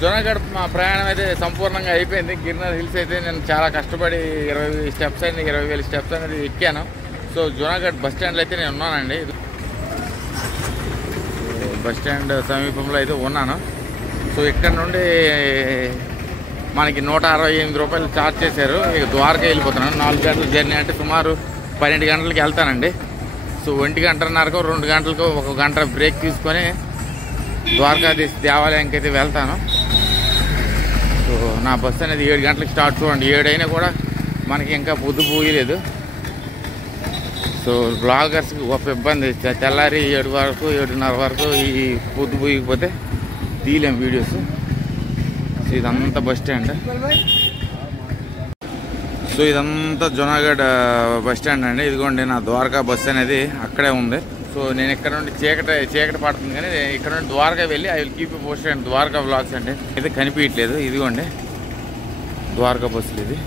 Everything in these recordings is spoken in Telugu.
జునాగఢ్ మా ప్రయాణం అయితే సంపూర్ణంగా అయిపోయింది. గిర్నర్ హిల్స్ అయితే నేను చాలా కష్టపడి 20 స్టెప్స్ అయింది, 20,000 స్టెప్స్ అనేది ఎక్కాను. సో జునాగఢ్ బస్ స్టాండ్లో అయితే నేను ఉన్నానండి. బస్ స్టాండ్ సమీపంలో అయితే ఉన్నాను. సో ఇక్కడ నుండి మనకి 168 రూపాయలు ఛార్జ్ చేశారు. ఇక ద్వారకా వెళ్ళిపోతున్నాను. 4 గంటల జర్నీ అంటే సుమారు 12 గంటలకి వెళ్తానండి. సో 1 గంటన్నరకు 2 గంటలకు 1 గంట బ్రేక్ తీసుకొని ద్వారకాధీశ్ దేవాలయానికి అయితే వెళ్తాను. సో నా బస్సు అనేది 7 గంటలకు స్టార్ట్. చూడండి 7 అయినా కూడా మనకి ఇంకా పొద్దు పూయలేదు. సో బ్లాగర్స్కి గొప్ప ఇబ్బంది. తెల్లారి 7 వరకు 7:30 వరకు ఈ పొద్దు పూయకపోతే తీయలేం వీడియోస్. సో ఇదంతా బస్ స్టాండ్. సో ఇదంతా జునాగఢ్ బస్ స్టాండ్ అండి. ఇదిగోండి నా ద్వారకా బస్ అనేది అక్కడే ఉంది. సో నేను ఇక్కడ నుండి చీకటి పడుతుంది కానీ ఇక్కడ నుండి ద్వారకా వెళ్ళి I will keep you posted and Dwarka vlogs అంటే ఇది కనిపించట్లేదు. ఇదిగోండి ద్వారకా బస్సులు ఇది.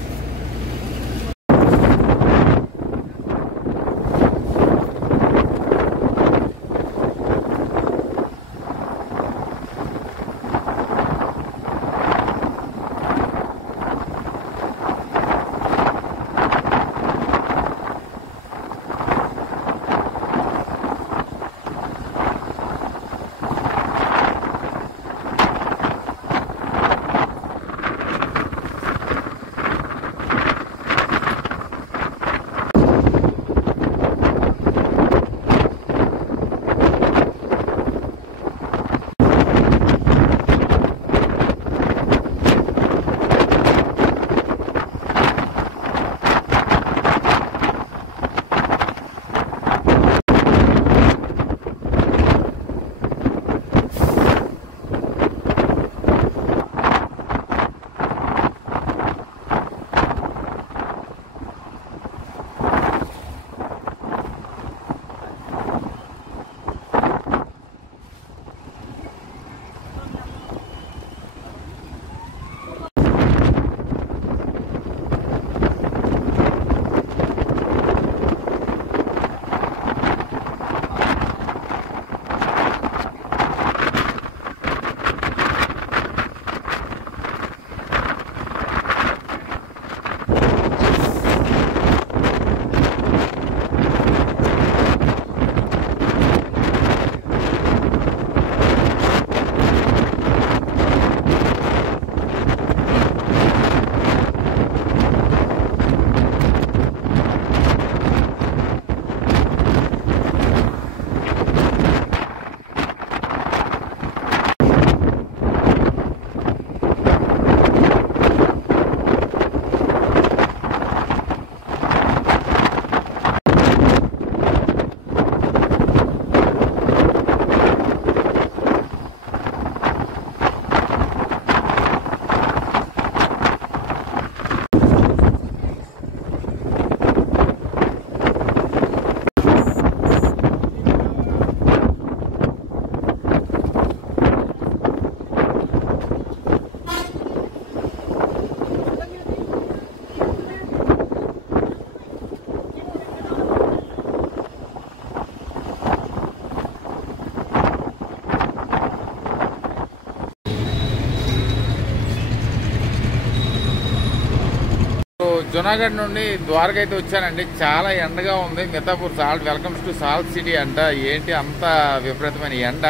జునాగఢ్ నుండి ద్వారకా అయితే వచ్చానండి. చాలా ఎండగా ఉంది. Mithapur salt welcomes to salt city అంట. ఏంటి అంత విపరీతమైన ఎండ.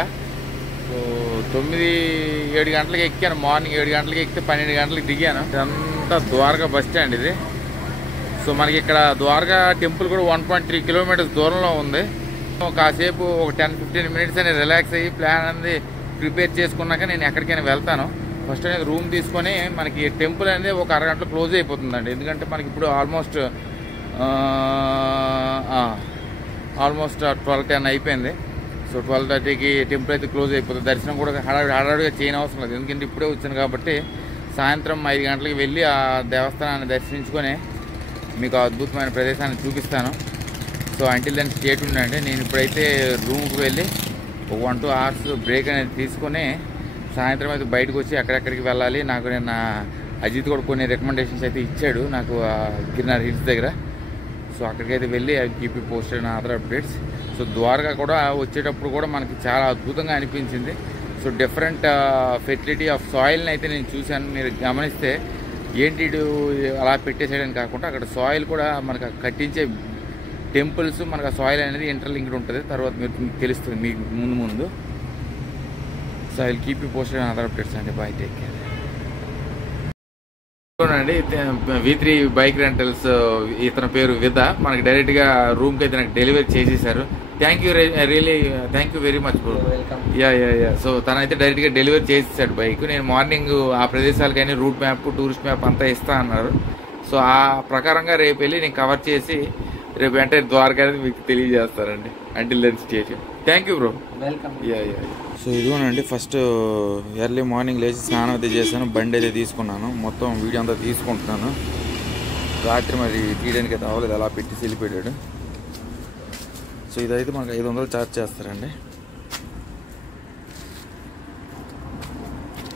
సో 7 గంటలకు ఎక్కాను. మార్నింగ్ 7 గంటలకు ఎక్కితే 12 గంటలకు దిగాను. ఇదంతా ద్వారకా బస్ స్టాండ్ ఇది. సో మనకి ఇక్కడ ద్వారకా టెంపుల్ కూడా 1.3 కిలోమీటర్స్ దూరంలో ఉంది. కాసేపు ఒక 10-15 మినిట్స్ అని రిలాక్స్ అయ్యి ప్లాన్ అనేది ప్రిపేర్ చేసుకున్నాక నేను ఎక్కడికైనా వెళ్తాను. ఫస్ట్ అనేది రూమ్ తీసుకొని మనకి టెంపుల్ అనేది ఒక అరగంటలో క్లోజ్ అయిపోతుందండి. ఎందుకంటే మనకి ఇప్పుడు ఆల్మోస్ట్ 12:10 అయిపోయింది. సో 12:30కి టెంపుల్ అయితే క్లోజ్ అయిపోతుంది. దర్శనం కూడా హడావిడిగా చేయనవసరం లేదు. ఎందుకంటే ఇప్పుడే వచ్చాను కాబట్టి సాయంత్రం 5 గంటలకు వెళ్ళి ఆ దేవస్థానాన్ని దర్శించుకొని మీకు అద్భుతమైన ప్రదేశాన్ని చూపిస్తాను. So until then stay tuned అండి. నేను ఇప్పుడైతే రూమ్కి వెళ్ళి ఒక 1-2 అవర్స్ బ్రేక్ అనేది తీసుకొని సాయంత్రం అయితే బయటకు వచ్చి ఎక్కడెక్కడికి వెళ్ళాలి. నాకు నిన్న అజిత్ కూడా కొన్ని రికమెండేషన్స్ అయితే ఇచ్చాడు నాకు గిర్నర్ హిల్స్ దగ్గర. సో అక్కడికైతే వెళ్ళి keep you posted other updates. So Dwarka కూడా వచ్చేటప్పుడు కూడా మనకి చాలా అద్భుతంగా అనిపించింది. సో డిఫరెంట్ ఫెసిలిటీ ఆఫ్ సాయిల్ని అయితే నేను చూశాను. మీరు గమనిస్తే ఏంటి అలా పెట్టేసేయడానికి కాకుండా అక్కడ సాయిల్ కూడా మనకు కట్టించే టెంపుల్స్ మనకు ఆ సాయిల్ అనేది ఇంటర్లింక్డ్ ఉంటుంది. తర్వాత మీకు తెలుస్తుంది మీకు ముందు. So I will keep you posted on other updates అండి. Bye, take care. చూడండి, V3 బైక్ రెంటల్స్ ఇతని పేరు విద మనకి డైరెక్ట్గా రూమ్కి అయితే నాకు డెలివరీ చేసేసారు. Thank you, really thank you very much bro. Yeah. So తనైతే డైరెక్ట్గా డెలివరీ చేసేసాడు బైక్. నేను మార్నింగ్ ఆ ప్రదేశాలకైనా రూట్ మ్యాప్, టూరిస్ట్ మ్యాప్ అంతా ఇస్తా అన్నారు. సో ఆ ప్రకారంగా రేపు వెళ్ళి నేను కవర్ చేసి రేపు వెంటనే ద్వారకా అనేది మీకు తెలియజేస్తారండి. Until then stay tuned. Thank you bro. Welcome. Yeah. So ఇదిగోనండి, ఫస్ట్ ఎర్లీ మార్నింగ్ లేచి స్నానం అయితే చేశాను, బండి అయితే తీసుకున్నాను, మొత్తం వీడియో అంతా తీసుకుంటున్నాను. రాత్రి మరి తీయడానికి అయితే అవ్వలేదు, అలా పెట్టి వెళ్ళిపోయాడు. సో ఇదైతే మనకు 500 ఛార్జ్ చేస్తారండి.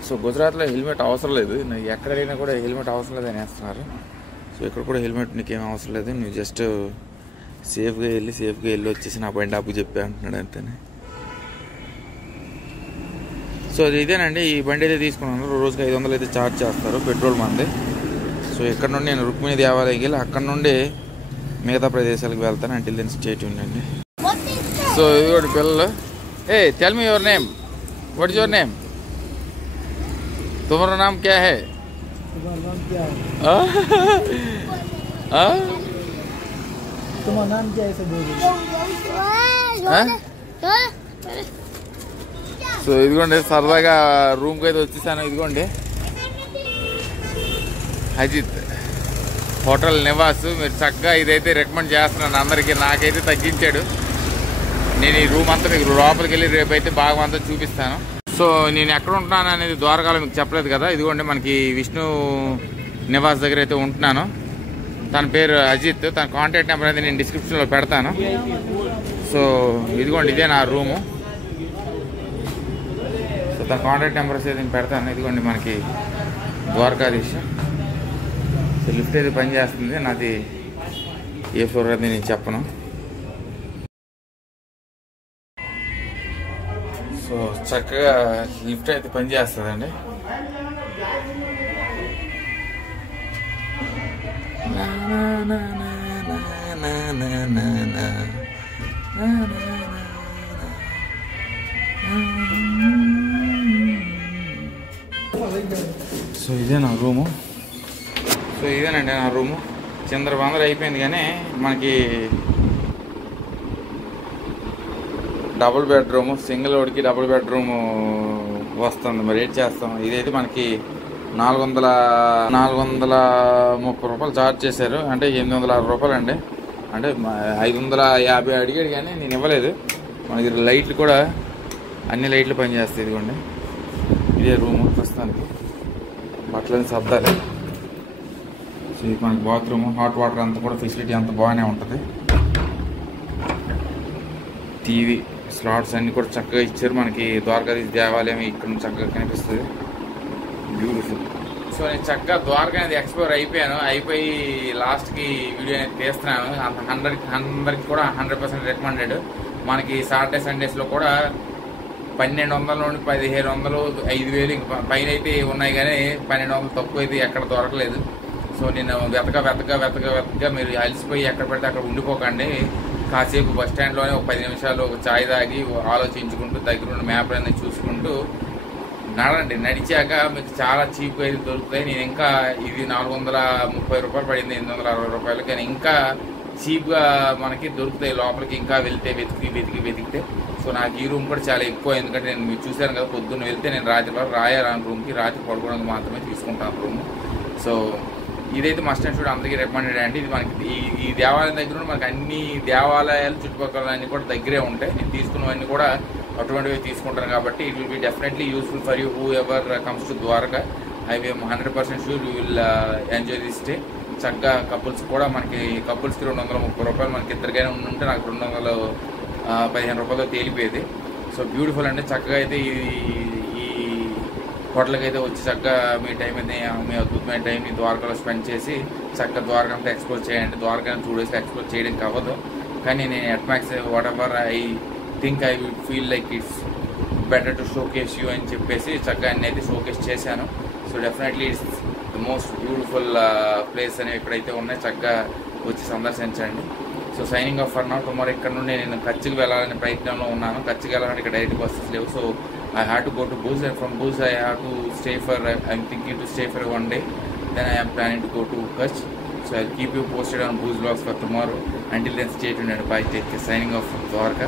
సో గుజరాత్లో హెల్మెట్ అవసరం లేదు, నువ్వు ఎక్కడ వెళ్ళినా కూడా హెల్మెట్ అవసరం లేదు అనేస్తున్నారు. సో ఇక్కడ కూడా హెల్మెట్ నీకేం అవసరం లేదు, నువ్వు జస్ట్ సేఫ్గా వెళ్ళి వచ్చేసి నా బండి అప్పు చెప్పి అంటున్నాడు అంతేనే. సో ఇదేనండి, ఈ బండి అయితే తీసుకున్నాను. రోజుకి 500 అయితే ఛార్జ్ చేస్తారు, పెట్రోల్ మంది. సో ఇక్కడ నుండి నేను రుక్మిణి దేవాలయంకి వెళ్ళి అక్కడ నుండి మిగతా ప్రదేశాలకు వెళ్తాను. అంటిల్ దెన్ స్టే ట్యూన్డ్ అండి. సో ఇది కూడా పిల్లలు. Hey tell me your name, what is your name? तुम्हारा नाम क्या है? तुम्हारा नाम क्या है? సో ఇదిగోండి, సరదాగా రూమ్కి అయితే వచ్చేసాను. ఇదిగోండి అజిత్ హోటల్ నివాస్. మీరు చక్కగా ఇదైతే రికమెండ్ చేస్తున్నాను అందరికీ. నాకైతే తగ్గించాడు. నేను ఈ రూమ్ అంతా మీకు లోపలికి వెళ్ళి రేపు అయితే బాగా అంతా చూపిస్తాను. సో నేను ఎక్కడ ఉంటున్నాను అనేది ద్వారకాలో మీకు చెప్పలేదు కదా. ఇదిగోండి మనకి విష్ణు నివాస్ దగ్గర అయితే ఉంటున్నాను. తన పేరు అజిత్. తన కాంటాక్ట్ నెంబర్ అయితే నేను డిస్క్రిప్షన్లో పెడతాను. సో ఇదిగోండి, ఇదే నా రూము. సో తన కాంటాక్ట్ నెంబర్స్ అయితే నేను పెడతాను. ఇదిగోండి మనకి ద్వారకాధీశ్. సో లిఫ్ట్ అయితే పనిచేస్తుంది. నాది ఏ ఫ్లోర్ అది నేను చెప్పను. సో చక్కగా లిఫ్ట్ అయితే పనిచేస్తుందండి. సో ఇదే నా రూము. సో ఇదేనండి నా రూము. చంద్రబాందర అయిపోయింది, కానీ మనకి డబుల్ బెడ్రూమ్, సింగిల్ ఓడికి డబుల్ బెడ్రూమ్ వస్తుంది. మరి ఏం చేస్తాం. ఇదైతే మనకి 430 రూపాయలు ఛార్జ్ చేశారు. అంటే 860 రూపాయలు అండి. అంటే 550 అడిగాడు, కానీ నేను ఇవ్వలేదు. మనకి లైట్లు కూడా అన్ని లైట్లు పనిచేస్తాయి. ఇదిగోండి, ఇదే రూము ప్రస్తుతానికి. బట్టలని సర్దాలి. సో ఇది మనకి బాత్రూము, హాట్ వాటర్ అంతా కూడా ఫెసిలిటీ అంతా బాగానే ఉంటుంది. టీవీ స్లాట్స్ అన్నీ కూడా చక్కగా ఇచ్చారు. మనకి ద్వారకాధీశ్ దేవాలయం ఇక్కడ నుంచి చక్కగా కనిపిస్తుంది, బ్యూటిఫుల్. సో నేను చక్కగా ద్వారకా అనేది ఎక్స్ప్లోర్ అయిపోయి లాస్ట్కి వీడియో అనేది తీస్తున్నాను. అందరికి కూడా 100% రికమెండెడ్. మనకి సాటర్డే సండేస్లో కూడా 1200 నుండి 1500, 5000 ఇంక పైన అయితే ఉన్నాయి, కానీ 1200 తక్కువ అయితే ఎక్కడ దొరకలేదు. సో నేను వెతక మీరు అలసిపోయి ఎక్కడ పెడితే అక్కడ ఉండిపోకండి. కాసేపు బస్ స్టాండ్లోనే ఒక 10 నిమిషాలు ఒక ఛాయ్ తాగి ఆలోచించుకుంటూ దగ్గరున్న మ్యాప్ అనేది చూసుకుంటూ నడండి. నడిచాక మీకు చాలా చీప్గా అయితే దొరుకుతాయి. నేను ఇంకా ఇది 430 రూపాయలు పడింది, 860 రూపాయలు, కానీ ఇంకా చీప్గా మనకి దొరుకుతాయి లోపలికి ఇంకా వెళ్తే వెతికితే. సో నాకు ఈ రూమ్ కూడా చాలా ఎక్కువ, ఎందుకంటే నేను మీరు చూశాను కదా, పొద్దున్న వెళ్తే నేను రాత్రి రాయాలని రూమ్కి రాత్రి పడుకోవడానికి మాత్రమే తీసుకుంటాను రూమ్. సో ఇదైతే మస్ట్ అండ్ షుడ్ అందరికీ రికమెండెడ్ అండి. ఇది మనకి ఈ దేవాలయం దగ్గర మనకి అన్ని దేవాలయాలు చుట్టుపక్కల అన్నీ కూడా దగ్గరే ఉంటాయి. నేను తీసుకున్నవన్నీ కూడా అటువంటివి తీసుకుంటాను కాబట్టి it will be definitely useful for you whoever comes to Dwarka. I will 100% sure you will enjoy this day. చక్కగా కపుల్స్ కూడా మనకి కపుల్స్కి 230 రూపాయలు, మనకి ఇద్దరికైనా ఉంటే నాకు 215 రూపాయలు తేలిపోయేది. సో బ్యూటిఫుల్ అండి. చక్కగా అయితే ఈ హోటల్కి అయితే వచ్చి చక్కగా మీ టైం అయితే మీ అద్భుతమైన టైంని ద్వారకాలో స్పెండ్ చేసి చక్కగా ద్వారకా అంతా ఎక్స్ప్లోర్ చేయండి. ద్వారకా 2 డేస్లో ఎక్స్ప్లోర్ చేయడానికి అవ్వదు, కానీ నేను at max what ever I think I will feel like it's better to showcase you అని చెప్పేసి చక్కగా అయితే షోకేస్ చేశాను. So definitely it's the most beautiful place అనేవి ఎక్కడైతే ఉన్నాయి, చక్కగా వచ్చి సందర్శించండి. So signing off for now. Tomorrow ఇక్కడ నుండి నేను కచ్కి వెళ్ళాలనే ప్రయత్నంలో ఉన్నాను. కచ్కి వెళ్ళాలంటే ఇక్కడ డైరెక్ట్ బస్సెస్ లేవు. So I had to go to Bhuj, and from Bhuj I have to stay for, I'm thinking to stay for 1 day. Then I am planning to go to Kutch. So I'll keep you posted on Bhuj vlogs for tomorrow. Until then, stay tuned and bye. Take care. Signing off from Dwarka.